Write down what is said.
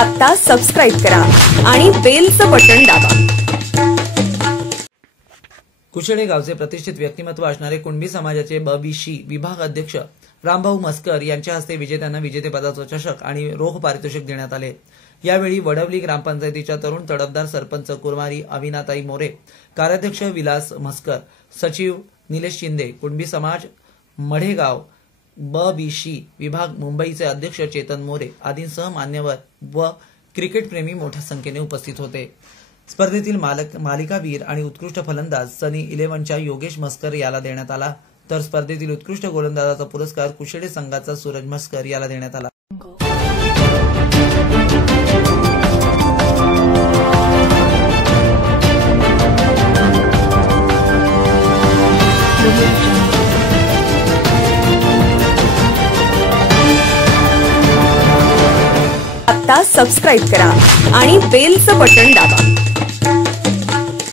आता सबस्क्राईब करा आणि बेलचं बटन दाबा. कुशळे गावचे प्रतिष्ठित व्यक्तिमत्व असणारे कुणबी समाजाचे बबीशी विभाग अध्यक्ष रामभाऊ मस्कर यांच्या हस्ते विजेत्यांना विजेतेपदाचं चषक आणि रोख पारितोषिक देण्यात आले. यावेळी वडवली ग्रामपंचायतीच्या तरुण तडफदार सरपंच कुरमारी अविनाताई मोरे कार्याध्यक्ष विलास म्हस्कर सचिव निलेश शिंदे कुणबी समाज मढेगाव ब बी शी विभाग मुंबईचे अध्यक्ष चेतन मोरे आदींसह मान्यवर व क्रिकेटप्रेमी मोठ्या संख्येने उपस्थित होते. स्पर्धेतील मालक मालिकावीर आणि उत्कृष्ट फलंदाज सनी इलेव्हनच्या योगेश मस्कर याला देण्यात आला. तर स्पर्धेतील उत्कृष्ट गोलंदाजाचा पुरस्कार कुशेडे संघाचा सूरज मस्कर याला देण्यात आला. सबस्क्राईब करा आणि बेलचं बटन दाबा.